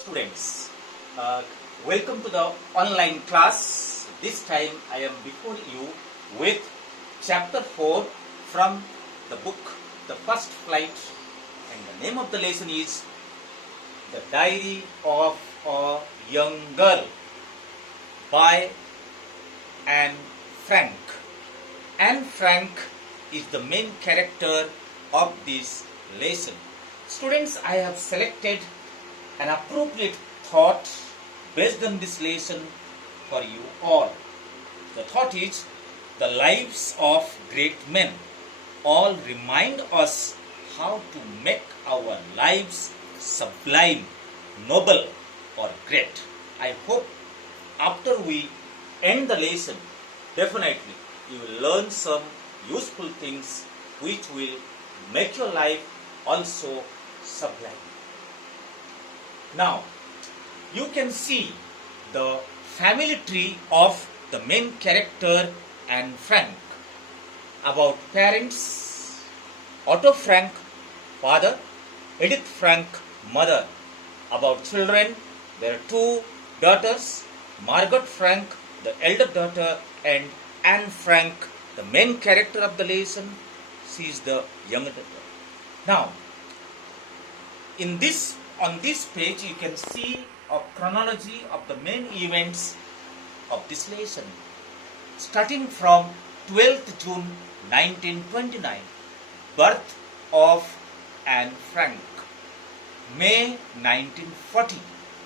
students. Uh, Welcome to the online class. This time I am before you with chapter 4 from the book The First Flight, and the name of the lesson is The Diary of a Young Girl by Anne Frank. Anne Frank is the main character of this lesson. Students, I have selected an appropriate thought based on this lesson for you all. The thought is, the lives of great men all remind us how to make our lives sublime, noble or great. I hope after we end the lesson, definitely you will learn some useful things which will make your life also sublime. Now, you can see the family tree of the main character Anne Frank. About parents: Otto Frank, father; Edith Frank, mother. About children, there are two daughters: Margaret Frank, the elder daughter, and Anne Frank, the main character of the lesson. She is the younger daughter. Now, on this page, you can see a chronology of the main events of this lesson. Starting from 12th June 1929, birth of Anne Frank. May 1940,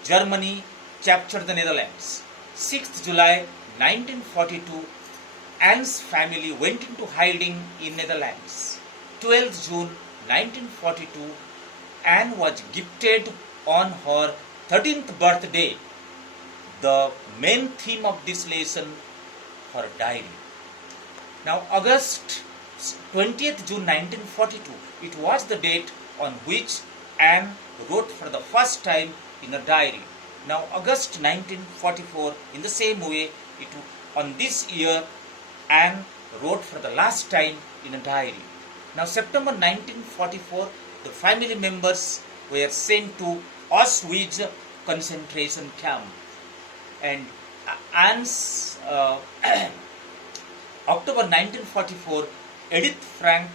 Germany captured the Netherlands. 6th July 1942, Anne's family went into hiding in Netherlands. 12th June 1942, Anne was gifted on her 13th birthday. The main theme of this lesson, her diary. Now, August 20th June 1942, it was the date on which Anne wrote for the first time in a diary. Now, August 1944, in the same way, on this year, Anne wrote for the last time in a diary. Now, September 1944, the family members were sent to Auschwitz concentration camp. And Anne's October 1944, Edith Frank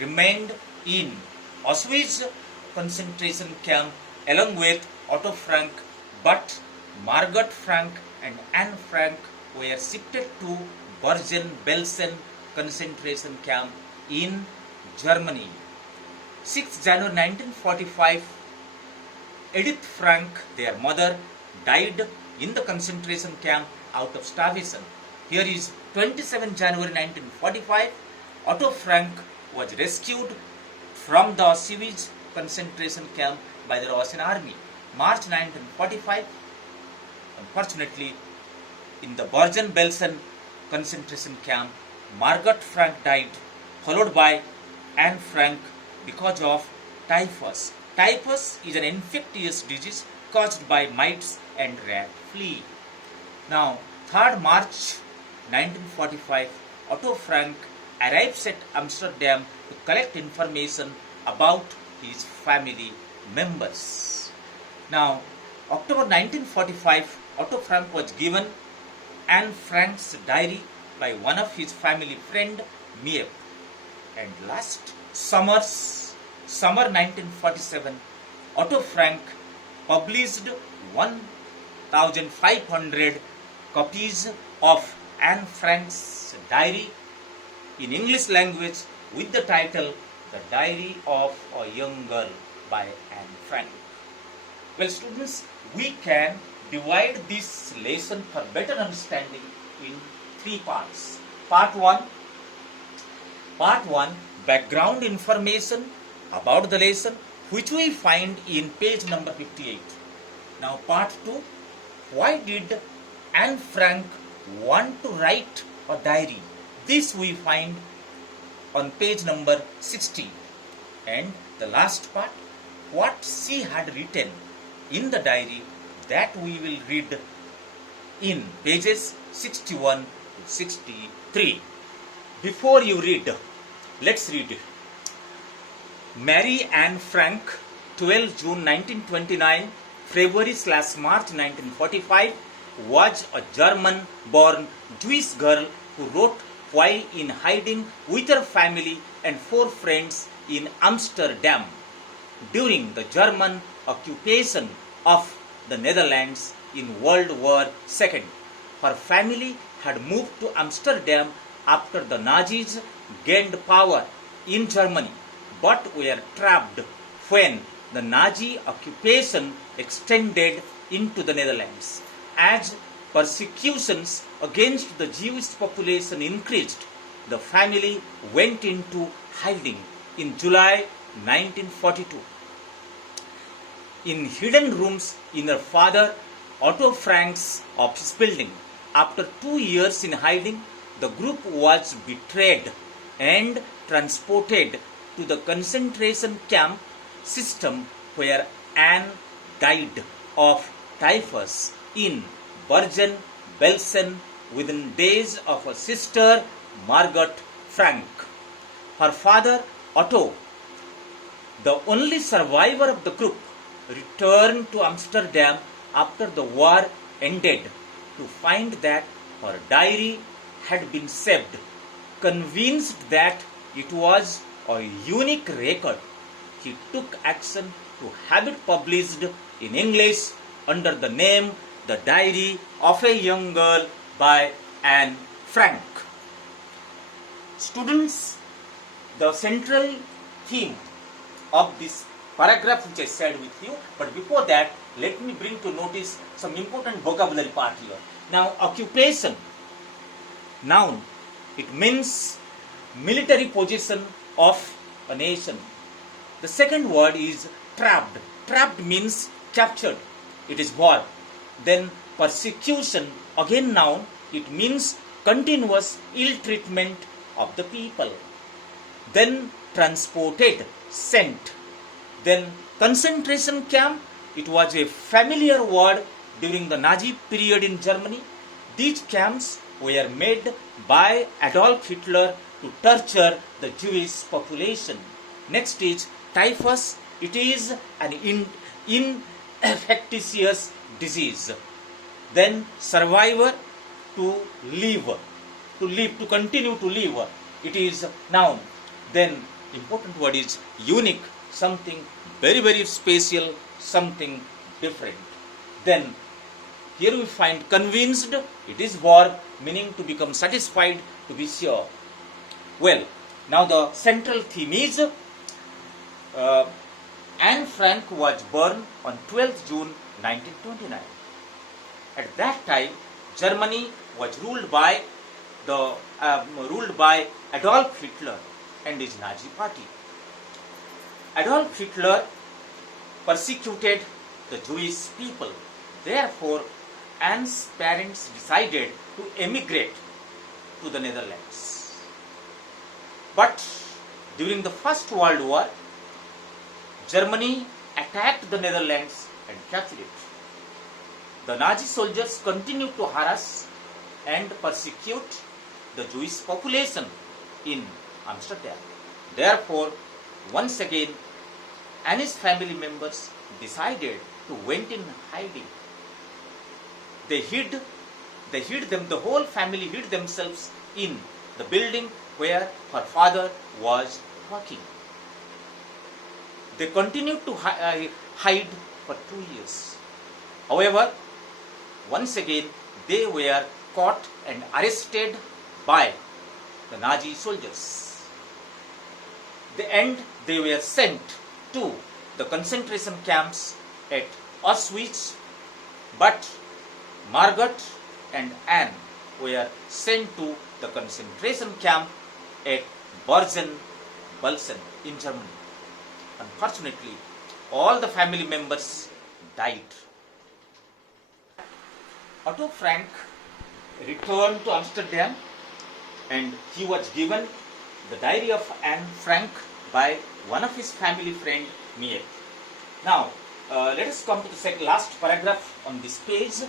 remained in Auschwitz concentration camp along with Otto Frank, but Margaret Frank and Anne Frank were shifted to Bergen-Belsen concentration camp in Germany. 6th January 1945, Edith Frank, their mother, died in the concentration camp out of starvation. Here is 27 January 1945, Otto Frank was rescued from the Auschwitz concentration camp by the Russian army. March 1945, unfortunately, in the Bergen-Belsen concentration camp, Margaret Frank died, followed by Anne Frank because of typhus. Typhus is an infectious disease caused by mites and rat flea. Now, 3rd March 1945, Otto Frank arrives at Amsterdam to collect information about his family members. Now, October 1945, Otto Frank was given Anne Frank's diary by one of his family friend, Miep. And last summer 1947, Otto Frank published 1,500 copies of Anne Frank's diary in English language with the title The Diary of a Young Girl by Anne Frank. Well, students, we can divide this lesson for better understanding in 3 parts. Part 1, background information about the lesson, which we find in page number 58. Now, part 2, why did Anne Frank want to write a diary? This we find on page number 60. And the last part, what she had written in the diary, that we will read in pages 61 to 63. Before you read, let's read. Mary Anne Frank, 12 June 1929, February/March 1945 was a German-born Jewish girl who wrote while in hiding with her family and 4 friends in Amsterdam during the German occupation of the Netherlands in World War II. Her family had moved to Amsterdam after the Nazis gained power in Germany, but were trapped when the Nazi occupation extended into the Netherlands. As persecutions against the Jewish population increased, the family went into hiding in July 1942. In hidden rooms in her father Otto Frank's office building. After 2 years in hiding, the group was betrayed and transported to the concentration camp system where Anne died of typhus in Bergen-Belsen within days of her sister Margot Frank. Her father Otto, the only survivor of the group, returned to Amsterdam after the war ended to find that her diary had been saved. Convinced that it was a unique record, he took action to have it published in English under the name The Diary of a Young Girl by Anne Frank. Students, the central theme of this paragraph which I said with you, but before that, let me bring to notice some important vocabulary part here. Now, occupation, noun, it means military position of a nation. The second word is trapped. Trapped means captured. It is verb. Then persecution, again noun, it means continuous ill treatment of the people. Then transported, sent. Then concentration camp, it was a familiar word during the Nazi period in Germany. These camps were made by Adolf Hitler to torture the Jewish population. Next is typhus. It is an infectious disease. Then survivor, to live, to continue to live. It is noun. Then important word is unique, something very, very special, something different. Then here we find convinced, it is verb, meaning to become satisfied, to be sure. Well, now the central theme is Anne Frank was born on 12th June 1929. At that time, Germany was ruled by Adolf Hitler and his Nazi party. Adolf Hitler persecuted the Jewish people. Therefore, Anne's parents decided to emigrate to the Netherlands. But during the First World War, Germany attacked the Netherlands and captured it. The Nazi soldiers continued to harass and persecute the Jewish population in Amsterdam. Therefore, once again, Anne's family members decided to went in hiding. The whole family hid themselves in the building where her father was working. They continued to hide for 2 years. However, once again, they were caught and arrested by the Nazi soldiers. The end, they were sent to the concentration camps at Auschwitz, but Margot and Anne were sent to the concentration camp at Bergen-Belsen in Germany. Unfortunately, all the family members died. Otto Frank returned to Amsterdam and he was given the diary of Anne Frank by one of his family friend, Mier. Now, let us come to the last paragraph on this page.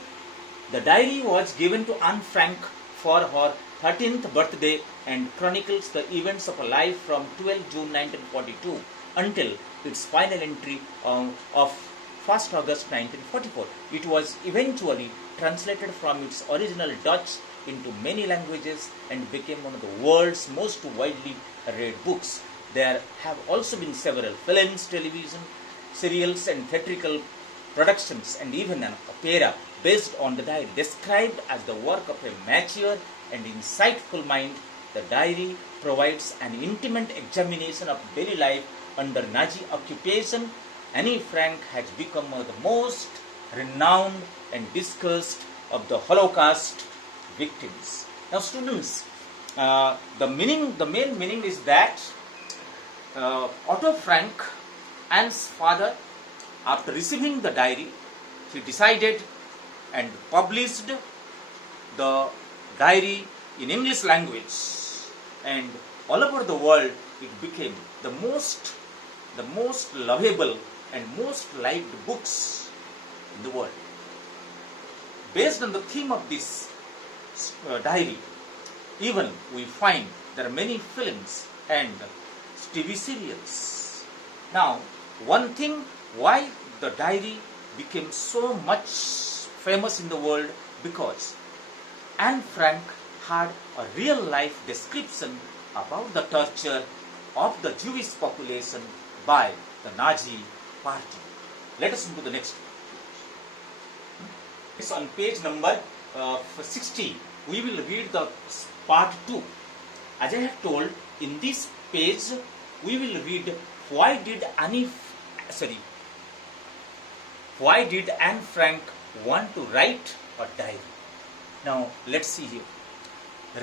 The diary was given to Anne Frank for her 13th birthday and chronicles the events of her life from 12 June 1942 until its final entry of 1st August 1944. It was eventually translated from its original Dutch into many languages and became one of the world's most widely read books. There have also been several films, television serials and theatrical productions and even an opera based on the diary. Described as the work of a mature and insightful mind, the diary provides an intimate examination of daily life under Nazi occupation. Anne Frank has become one of the most renowned and discussed of the Holocaust victims. Now, students, the main meaning is that Otto Frank, Anne's father, after receiving the diary, he decided and published the diary in English language, and all over the world it became the most lovable and most liked books in the world. Based on the theme of this diary, even we find there are many films and TV serials. Now, one thing why the diary became so much famous in the world, because Anne Frank had a real life description about the torture of the Jewish population by the Nazi party. Let us move to the next page. It's on page number 60. We will read the part 2. As I have told, in this page we will read why did Anne Frank want to write a diary. Now let's see here.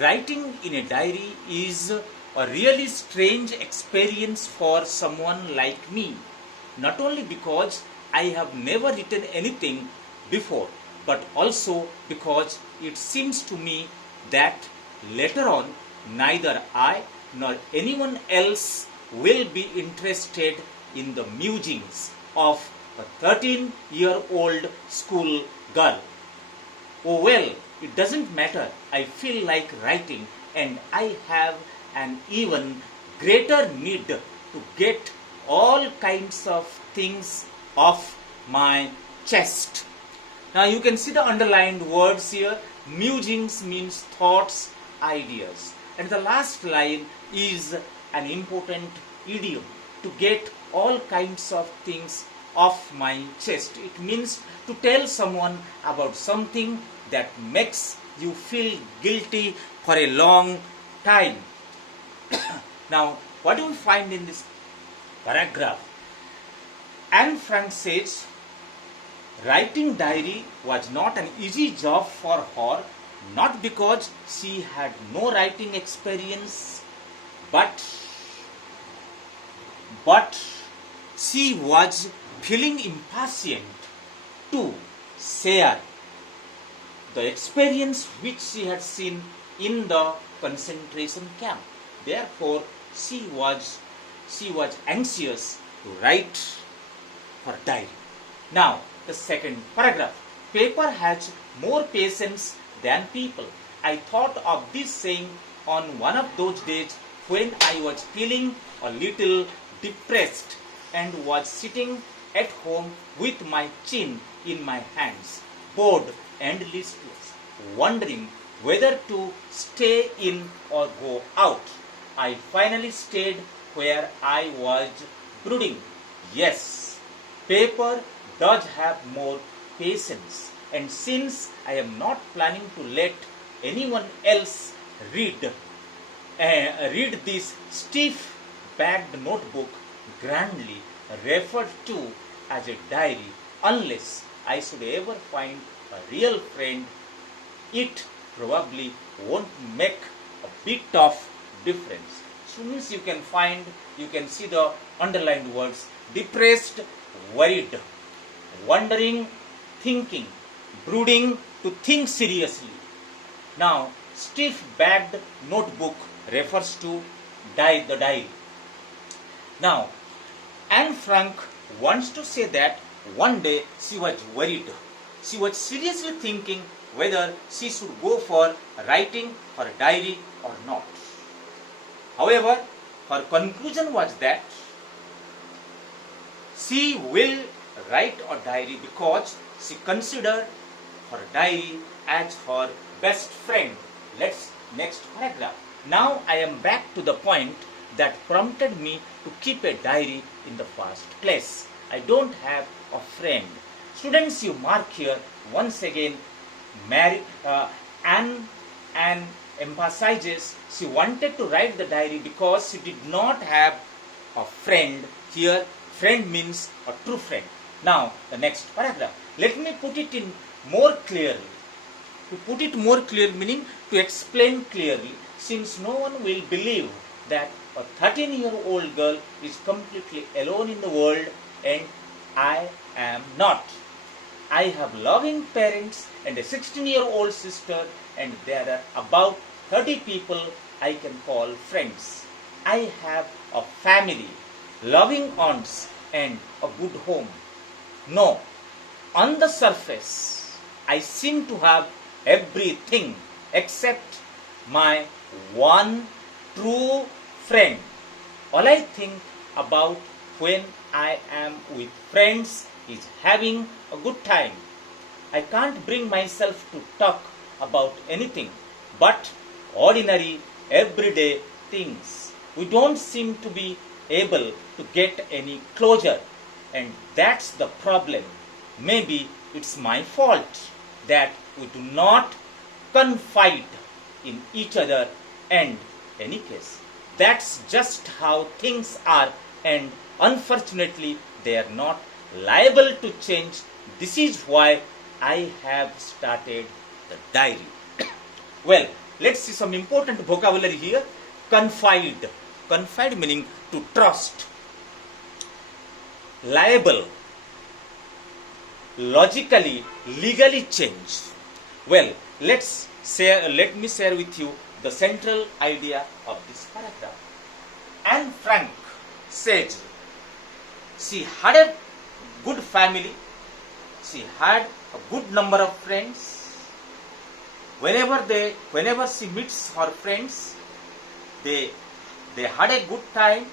Writing in a diary is a really strange experience for someone like me. Not only because I have never written anything before, but also because it seems to me that later on neither I nor anyone else will be interested in the musings of a 13-year-old school girl. Oh well, it doesn't matter. I feel like writing, and I have an even greater need to get all kinds of things off my chest. Now you can see the underlined words here. Musings means thoughts, ideas. And the last line is an important idiom, to get all kinds of things off my chest. It means to tell someone about something that makes you feel guilty for a long time. Now, what do we find in this paragraph? Anne Frank says, writing diary was not an easy job for her, not because she had no writing experience, but she was feeling impatient to share the experience which she had seen in the concentration camp. Therefore, she was anxious to write her diary. Now, the second paragraph. Paper has more patience than people. I thought of this saying on one of those days when I was feeling a little depressed and was sitting at home with my chin in my hands, bored and listless, wondering whether to stay in or go out. I finally stayed where I was brooding. Yes, paper does have more patience, and since I am not planning to let anyone else read this stiff-backed notebook, grandly referred to as a diary, unless I should ever find a real friend, it probably won't make a bit of difference. So means you can see the underlined words: depressed, worried, wondering, thinking, brooding, to think seriously. Now, stiff-backed notebook refers to the diary. Now, Anne Frank wants to say that one day she was worried. She was seriously thinking whether she should go for writing her diary or not. However, her conclusion was that she will write a diary because she considered her diary as her best friend. Let's next paragraph. Now I am back to the point that prompted me to keep a diary in the first place. I don't have a friend. Students, you mark here once again, Mary, Anne emphasizes she wanted to write the diary because she did not have a friend. Here, friend means a true friend. Now, the next paragraph. Let me put it in more clearly. To put it more clear meaning to explain clearly, since no one will believe that a 13-year-old girl is completely alone in the world, and I am not. I have loving parents and a 16-year-old sister, and there are about 30 people I can call friends. I have a family, loving aunts, and a good home. No, on the surface, I seem to have everything except my one true friend. All I think about when I am with friends is having a good time. I can't bring myself to talk about anything but ordinary, everyday things. We don't seem to be able to get any closure, and that's the problem. Maybe it's my fault that we do not confide in each other, and any case, that's just how things are, and unfortunately they are not liable to change. This is why I have started the diary. Well, let's see some important vocabulary here. Confide. Confide meaning to trust. Liable. Logically, legally change. Well, let me share with you the central idea of this paragraph. Anne Frank says she had a good family, she had a good number of friends. Whenever she meets her friends, they had a good time.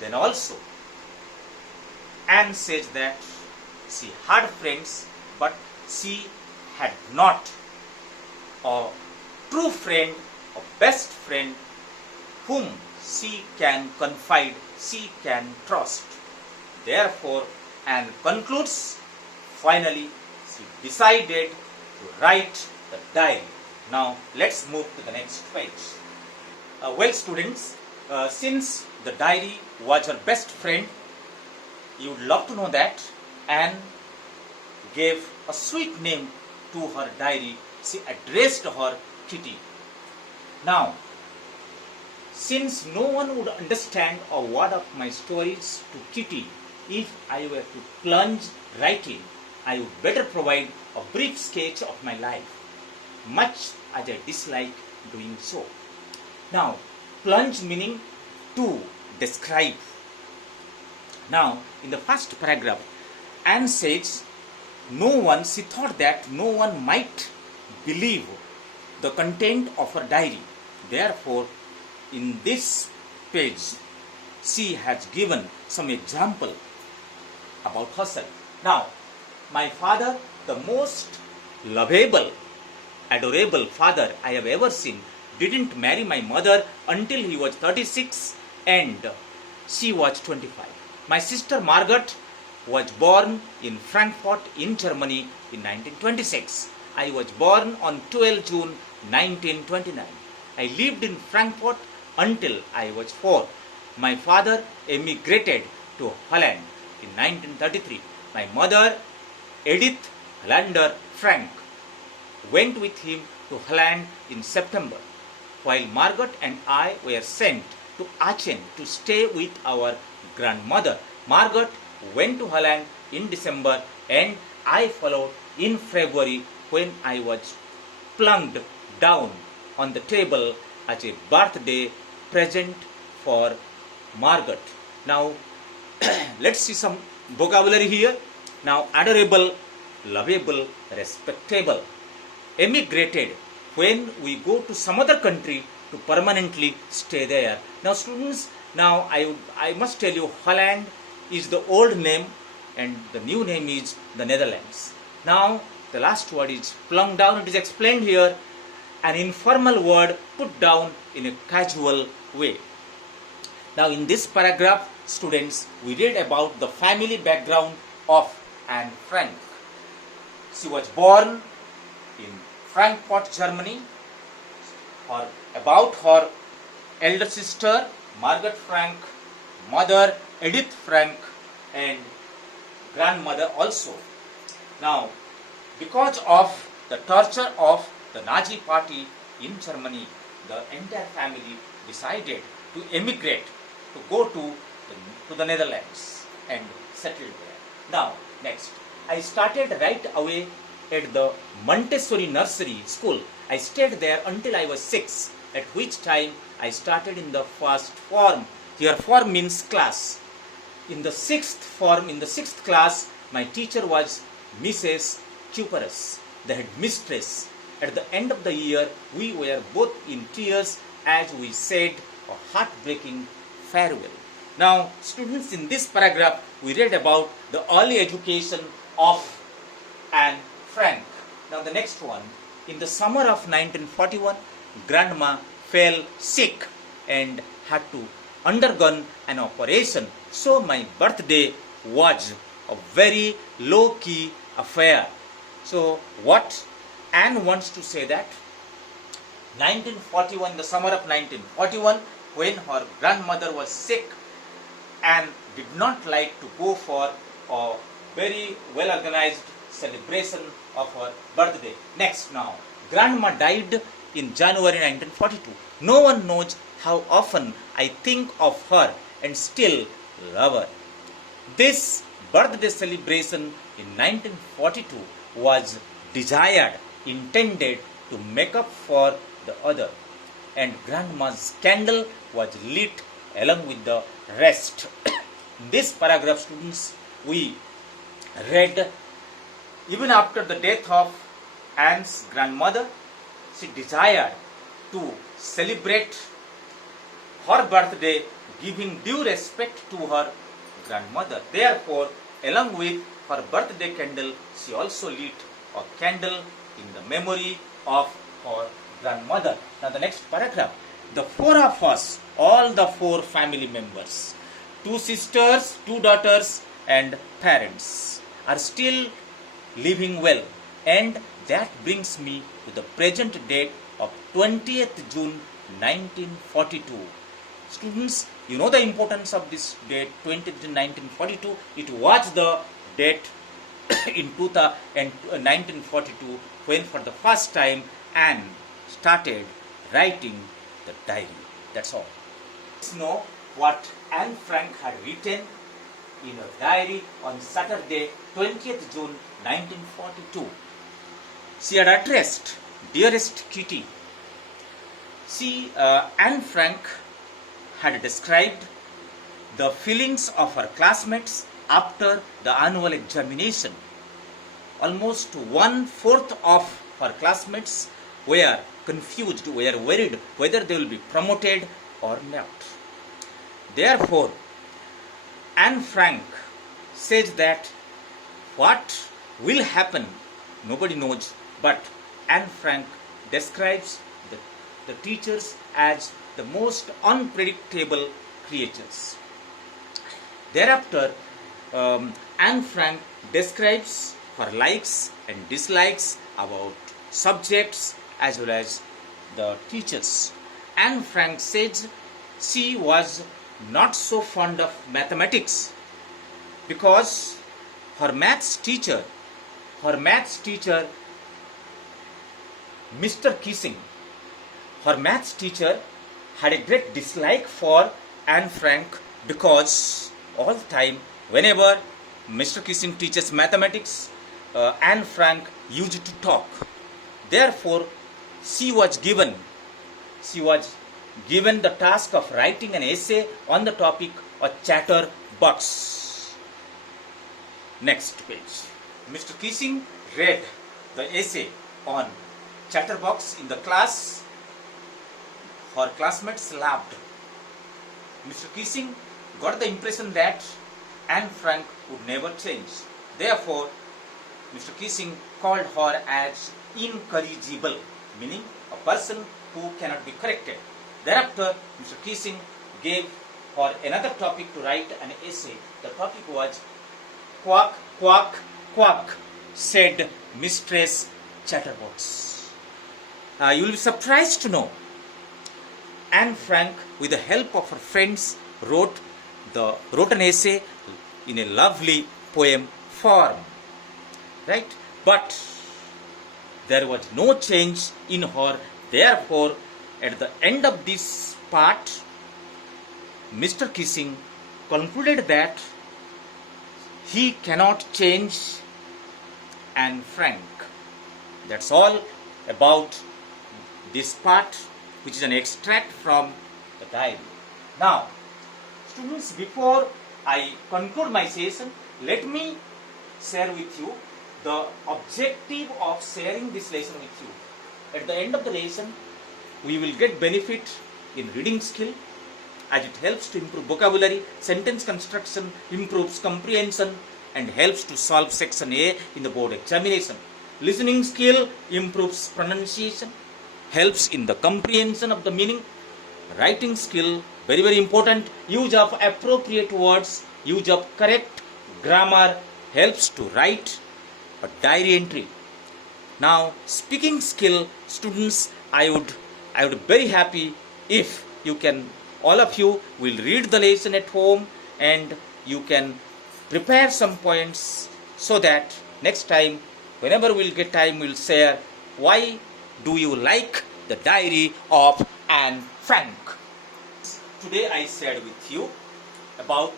Then also, Anne says that she had friends, but she had not a true friend, a best friend whom she can confide, she can trust. Therefore, Anne concludes, finally, she decided to write the diary. Now, let's move to the next page. Well, students, since the diary was her best friend, you would love to know that Anne gave a sweet name to her diary. She addressed her Kitty. Now, since no one would understand a word of my stories to Kitty if I were to plunge right in, I would better provide a brief sketch of my life, much as I dislike doing so. Now, plunge meaning to describe. Now, in the first paragraph, Anne says, she thought that no one might believe the content of her diary. Therefore, in this page, she has given some example about herself. Now, my father, the most lovable, adorable father I have ever seen, didn't marry my mother until he was 36 and she was 25. My sister Margaret was born in Frankfurt in Germany in 1926. I was born on 12 June 1929. I lived in Frankfurt until I was 4. My father emigrated to Holland in 1933. My mother, Edith Hollander Frank, went with him to Holland in September, while Margaret and I were sent to Aachen to stay with our grandmother. Margaret went to Holland in December and I followed in February, when I was plunked down on the table as a birthday present for Margaret. Now, let's see some vocabulary here. Now, adorable, lovable, respectable. Emigrated, when we go to some other country to permanently stay there. Now, students, I must tell you, Holland is the old name and the new name is the Netherlands. Now the last word is plunk down. It is explained here, an informal word put down in a casual way. Now in this paragraph, students, we read about the family background of Anne Frank. She was born in Frankfurt, Germany. About her elder sister Margaret Frank, mother Edith Frank, and grandmother also. Now, because of the torture of the Nazi party in Germany, the entire family decided to emigrate, to go to the Netherlands and settle there. Now, next, I started right away at the Montessori nursery school. I stayed there until I was 6, at which time I started in the first form. Here form means class. In the sixth class, my teacher was Mrs. Cuperus, the headmistress. At the end of the year, we were both in tears as we said a heartbreaking farewell. Now, students, in this paragraph, we read about the early education of Anne Frank. Now, the next one. In the summer of 1941, Grandma fell sick and had to undergo an operation. So, my birthday was a very low-key affair. So, what Anne wants to say that 1941, the summer of 1941, when her grandmother was sick, Anne did not like to go for a very well-organized celebration of her birthday. Next now, Grandma died in January 1942. No one knows how often I think of her and still love her. This birthday celebration in 1942 was desired, intended to make up for the other, and Grandma's candle was lit along with the rest. In this paragraph, students, we read, even after the death of Anne's grandmother, she desired to celebrate her birthday giving due respect to her grandmother. Therefore, along with her birthday candle, she also lit a candle in the memory of her grandmother. Now the next paragraph. The four of us, all the four family members, 2 sisters, 2 daughters and parents, are still living well, and that brings me to the present date of 20th June 1942. Students, you know the importance of this date, 20th June 1942. It was the date in 1942 when for the first time Anne started writing the diary. That's all. Let's know what Anne Frank had written in her diary on Saturday, 20th June 1942. She had addressed, "Dearest Kitty." Anne Frank had described the feelings of her classmates after the annual examination. Almost 1/4 of her classmates were confused, were worried whether they will be promoted or not. Therefore, Anne Frank says that what will happen, nobody knows, but Anne Frank describes the teachers as the most unpredictable creatures. Thereafter, Anne Frank describes her likes and dislikes about subjects as well as the teachers. Anne Frank says she was not so fond of mathematics because her maths teacher, Mr. Kissing, her maths teacher had a great dislike for Anne Frank because all the time, whenever Mr. Kissing teaches mathematics, Anne Frank used to talk. Therefore, she was given the task of writing an essay on the topic of chatterbox. Next page. Mr. Kissing read the essay on chatterbox in the class. Her classmates laughed. Mr. Kissing got the impression that Anne Frank would never change. Therefore, Mr. Kissing called her as incorrigible, meaning a person who cannot be corrected. Thereafter, Mr. Kissing gave her another topic to write an essay. The topic was "Quack, quack, quack," said Mistress Chatterbox. You will be surprised to know Anne Frank, with the help of her friends, wrote an essay in a lovely poem form. Right? But there was no change in her. Therefore, at the end of this part, Mr. Kissing concluded that he cannot change Anne Frank. That's all about this part, which is an extract from the diary. Now, students, before I conclude my session, let me share with you the objective of sharing this lesson with you. At the end of the lesson, we will get benefit in reading skill, as it helps to improve vocabulary, sentence construction, improves comprehension, and helps to solve section A in the board examination. Listening skill improves pronunciation, helps in the comprehension of the meaning. Writing skill, very very important, use of appropriate words, use of correct grammar, helps to write a diary entry. Now, speaking skill, students, I would very happy if you can, all of you will read the lesson at home and you can prepare some points so that next time, whenever we'll get time, we'll share why do you like the diary of Anne Frank. Today I shared with you about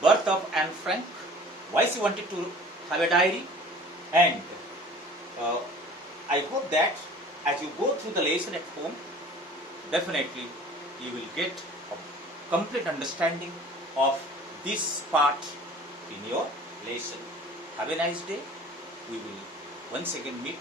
birth of Anne Frank, why she wanted to have a diary, and I hope that as you go through the lesson at home, definitely you will get a complete understanding of this part in your lesson. Have a nice day. We will once again meet